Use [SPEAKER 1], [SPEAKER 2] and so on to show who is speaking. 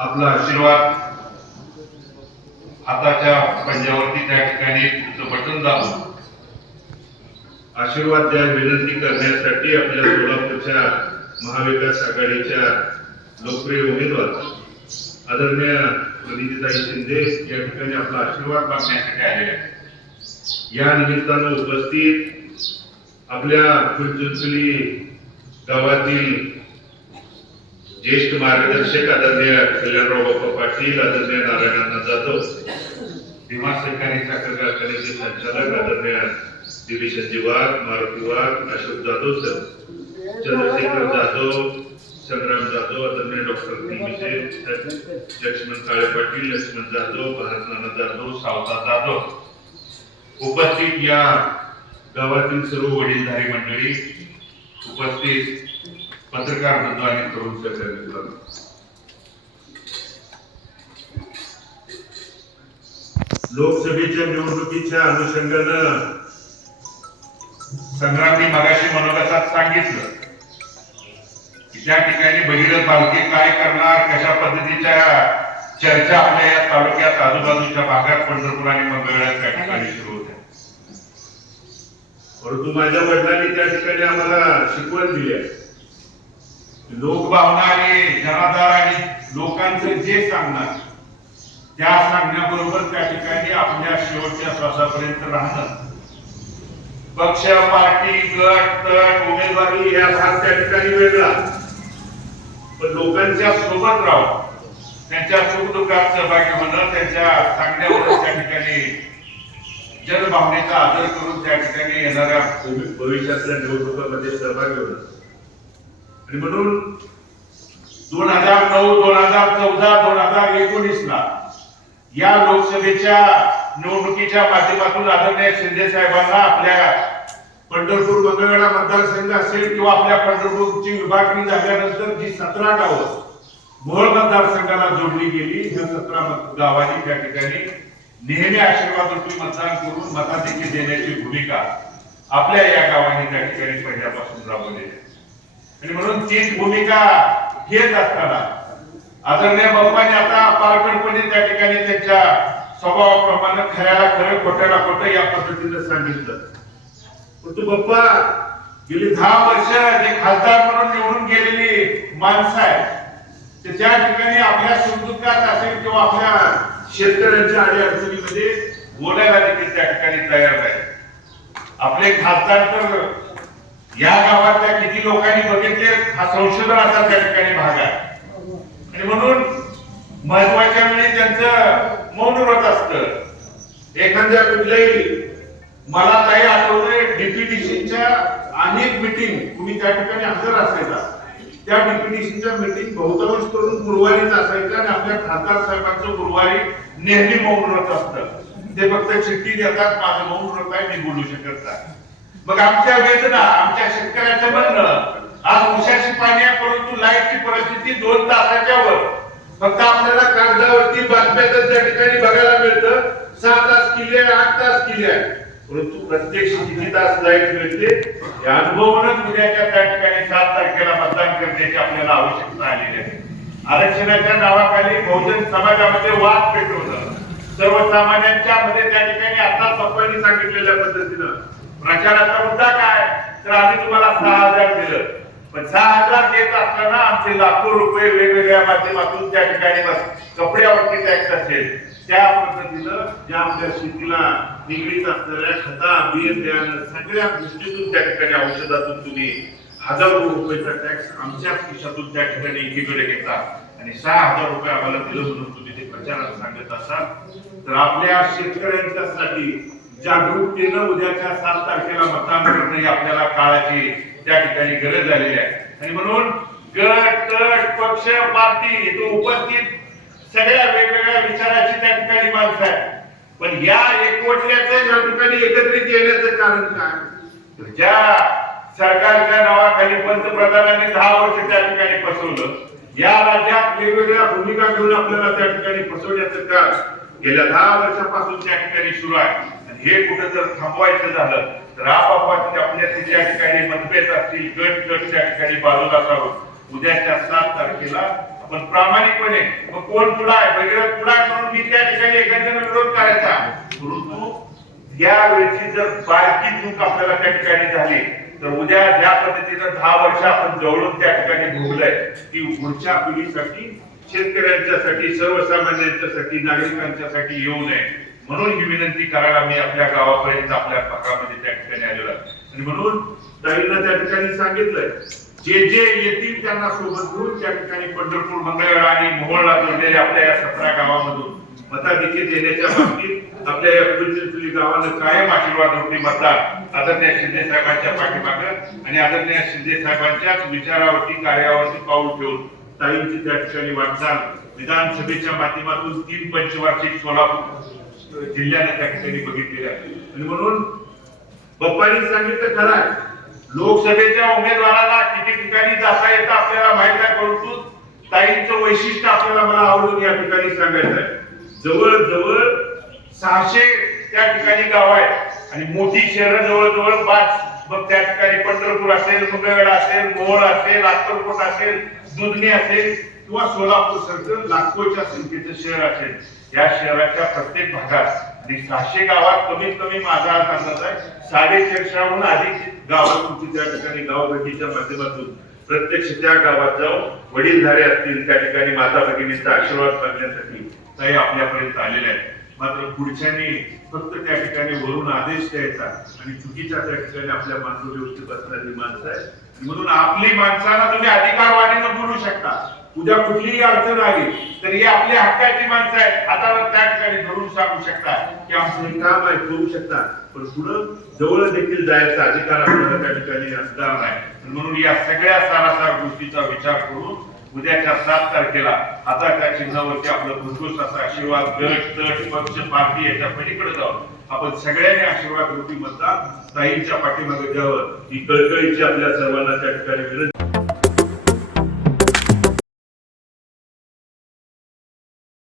[SPEAKER 1] आपला आशीर्वाद हाताच्या पंजावरती त्या ठिकाणी तुमचं बटन दाबून आशीर्वाद द्या विनंती करण्यासाठी आपल्या सोलापूरच्या महाविकास आघाडीच्या लोकप्रिय उमेदवार आदरणीय प्रणितीताई शिंदे या ठिकाणी आपला आशीर्वाद मागण्यासाठी आलेले आहेत. या निमित्तानं उपस्थित आपल्या फुलचुलचुली गावातील ज्येष्ठ मार्गदर्शक आदरणीय कल्याणराव बाप्पा पाटील आदरणीय नारायणांना जाधव भीमा सरकारी साखर कारखान्याचे संचालक आदरणीय दिलीश वाघ मारुती वाघ अशोक जाधव सर चंद्रशेखर जाधव संग्राम जाधव आदरणीय डॉक्टर दिमिशे लक्ष्मण काळे पाटील लक्ष्मण जाधव भारतनाना जाधव सावता जाधव उपस्थित या गावातील सर्व वडीलधारी मंडळी उपस्थित पत्रकार बंधू आणि तरुण सहकारी लोकसभेच्या निवडणुकीच्या अनुषंगानं संग्रामनी मगाशी मनोगतात सांगितलं की त्या ठिकाणी भगीरथ बालके काय करणार कशा पद्धतीच्या चर्चा आपल्या या तालुक्यात आजूबाजूच्या भागात पंढरपूर आणि मंगळवेढ्यात त्या ठिकाणी सुरू होत्या. परंतु माझ्या वडिलांनी त्या ठिकाणी आम्हाला शिकवण दिली आहे. लोकभावना आहे जनाधार आणि लोकांचं जे सांगणार त्या सांगण्याबरोबर त्या ठिकाणी आपल्या शेवटच्या श्वासापर्यंत राहणं. पक्ष पार्टी गट तट उमेदवारी या भाग त्या ठिकाणी वेगळा. पण लोकांच्या सोबत राहून त्यांच्या सुखदुःखात सहभागी होणं त्यांच्या सांगण्यावर त्या ठिकाणी जनभावनेचा आदर करून त्या ठिकाणी येणाऱ्या भविष्यातल्या निवडणुकांमध्ये सहभागी होणं. आणि म्हणून दोन हजार नऊ दोन हजार चौदा दोन हजार एकोणीस ला या लोकसभेच्या निवडणुकीच्या माध्यमातून आदरणीय शिंदे साहेबांना आपल्या पंढरपूर मंगळवेढा मतदारसंघ असेल किंवा आपल्या पंढरपूरची विभागणी झाल्यानंतर जी सतरा गावं मोहोळ मतदारसंघाला जोडली गेली ह्या सतरा गावांनी त्या ठिकाणी नेहमी आशीर्वाद रूपी मतदान करून मताधिक्य देण्याची भूमिका आपल्या या गावांनी त्या ठिकाणी पहिल्यापासून राबवलेली आहे. आणि म्हणून तीच भूमिका घेत असताना आदरणीय बाप्पाने आता पारकरपणे त्या ठिकाणी त्यांच्या स्वभावाप्रमाणे खऱ्याला खरं खोट्याला खोटं या पद्धतीनं सांगितलं. परंतु बाप्पा गेली दहा वर्ष जे खासदार म्हणून निवडून गेलेली माणसं आहे ते त्या ठिकाणी आपल्या सुखदुःखात असेल किंवा आपल्या शेतकऱ्यांच्या अडी अडचणीमध्ये बोलायला देखील त्या ठिकाणी तयार नाही आपले खासदार तर या गावातल्या किती लोकांनी बघितले हा संशोधन असा त्या ठिकाणी भाग आहे. आणि म्हणून महत्त्वाच्या वेळी त्यांचं मौन व्रत असत. एखाद्या कुठल्याही मला काही आठवतंय डीपीडीसीच्या अनेक मिटिंग तुम्ही त्या ठिकाणी हजर असायचा. त्या डीपीडीसीच्या मिटिंग बहुतांश करून गुरुवारीच असायच्या आणि आपल्या खासदार साहेबांचं गुरुवारी नेहमी मौन व्रत असतं. ते फक्त चिठ्ठी देतात माझं मौन व्रत आहे मी बोलू शकत नाही. मग आमच्या वेदना आमच्या शेतकऱ्याचं म्हणणं आज उशाची पाणी आहे परंतु लाईटची परिस्थिती दोन तासाच्या वर. फक्त आपल्याला कागदावरती बातम्याचं त्या ठिकाणी बघायला मिळतं. सहा तास किल्ले आहे आठ तास किल्ले परंतु प्रत्यक्ष किती तास लाइट मिळते हे अनुभवूनच उद्याच्या त्या ठिकाणी सात तारखेला मतदान करण्याची आपल्याला आवश्यकता आलेली आहे. आरक्षणाच्या नावाखाली बहुजन समाजामध्ये वाद पेटवलं सर्वसामान्यांच्या मध्ये त्या ठिकाणी आता पप्पांनी सांगितलेल्या पद्धतीनं प्रचाराचा मुद्दा काय? तर आम्ही तुम्हाला सहा हजार दिलं. पण सहा हजार देत असताना आमचे लाखो रुपये वेगवेगळ्या माध्यमातून त्या ठिकाणी कपड्यावरती टॅक्स असेल. त्या पद्धतीनं ज्या आमच्या शेतीला निगडीत असणाऱ्या खता बियाणं सगळ्या गोष्टीतून त्या ठिकाणी औषधातून तुम्ही हजारो रुपयाचा टॅक्स आमच्या खिशातून त्या ठिकाणी एकीकडे घेता. आणि सहा हजार रुपये आम्हाला दिलं म्हणून तुम्ही ते प्रचारात सांगत असाल. तर आपल्या शेतकऱ्यांच्यासाठी जागरूकतेनं उद्याच्या सात तारखेला मतदान करणं ही आपल्याला काळाची त्या ठिकाणी गरज झालेली आहे. आणि म्हणून गट तट पक्ष पार्टी इथं उपस्थित सगळ्या वेगवेगळ्या विचाराची त्या ठिकाणी माणसं आहे पण या एकवटल्याचं या ठिकाणी एकत्रित येण्याचं कारण काय? ज्या सरकारच्या नावाखाली पंतप्रधानांनी दहा वर्ष त्या ठिकाणी फसवलं या राज्यात वेगवेगळ्या भूमिका घेऊन आपल्याला त्या ठिकाणी फसवण्याचं काम गेल्या दहा वर्षापासून त्या ठिकाणी सुरू आहे. हे कुठं जर थांबवायचं झालं तर आपापसात आपल्या त्या ठिकाणी मतभेद असतील गट गट त्या ठिकाणी बाजूला सारून उद्याच्या सात तारखेला आपण प्रामाणिकपणे मग कोण पुढा आहे वगैरे पुढा म्हणून मी त्या ठिकाणी एखाद्याने विरोध करायचा. परंतु या वेळची जर बारकी चूक आपल्याला त्या ठिकाणी झाली तर उद्या ज्या पद्धतीनं दहा वर्ष आपण जवळून त्या ठिकाणी भोगलंय ती पुढच्या पिढीसाठी शेतकऱ्यांच्यासाठी सर्वसामान्यांच्यासाठी नागरिकांच्यासाठी येऊ नये. म्हणून ही विनंती करायला मी आपल्या गावापर्यंत आपल्या भागामध्ये त्या ठिकाणी आलेलो आहे. आणि म्हणून ताईंना त्या ठिकाणी सांगितलंय जे जे येतील त्यांना सोबत घेऊन त्या ठिकाणी पंढरपूर मंगळवेळा आणि मोहोळला जोडलेले आपल्या या सतरा गावामधून मताधिक्य देण्याच्या बाबतीत आपल्या या पुरचिंचोली गावानं कायम आशीर्वाद रूपी मतदार आदरणीय शिंदे साहेबांच्या पाठीमागं आणि आदरणीय शिंदे साहेबांच्याच विचारावरती कार्यावरती पाऊल ठेवून ताईंची त्या ठिकाणी वाटचाल विधानसभेच्या माध्यमातून तीन पंचवार्षिक सोलापूर जिल्ह्याने त्या ठिकाणी बघितलेली आहे. आणि म्हणून बप्पानी सांगितलं खरं आहे लोकसभेच्या उमेदवाराला किती ठिकाणी जाता येतं आपल्याला माहीत आहे परंतु ताईंचं वैशिष्ट्य आपल्याला मला आवडून या ठिकाणी सांगायचं आहे. जवळ जवळ सहाशे त्या ठिकाणी गाव आहेत. आणि मोठी शहरं जवळजवळ पाच मग त्या ठिकाणी पंढरपूर असेल मुंबईगड असेल मोहोळ असेल अक्कलकोट असेल दुधनी असेल किंवा सोलापूर सारखं लाखोच्या संख्येचं शहर असेल या शहराच्या प्रत्येक भागात आणि सहाशे गावात कमीत कमी माझा अंदाज आहे साडेचारशेहून अधिक गावात त्या ठिकाणी गावभेटीच्या माध्यमातून प्रत्यक्ष त्या गावात जाऊन वडीलधारे असतील त्या ठिकाणी माता भगिनींचा आशीर्वाद करण्यासाठी काही आपल्यापर्यंत आलेले आहेत. मात्र पुढच्यानी फक्त त्या ठिकाणी वरून आदेश द्यायचा आणि चुकीच्या त्या ठिकाणी आपल्या मातृदेवची बसणारी माणसं आहे म्हणून आपली माणसाला तुम्ही अधिकारवाणीनं बोलू शकता. उद्या कुठलीही अडचण आली तर हे आपल्या हक्काची माणसं आहेत. हाताला त्या ठिकाणी धरून सांगू शकतात की आमचं हे काम आहे करू शकतात पण पुढं जवळ देखील जायचा अधिकार आपल्याला त्या ठिकाणी असणार नाही. म्हणून या सगळ्या सारासार गोष्टीचा विचार करून उद्याच्या सात तारखेला आता त्या चिन्हावरती आपलं भरघोस असा आशीर्वाद गट तट पक्ष पार्टी याच्या पलीकडे जाऊन आपण सगळ्यांनी आशीर्वाद रूपी मतदान ताईंच्या पाठीमागे द्यावं. ही कळकळीची आपल्या सर्वांना त्या ठिकाणी विनंती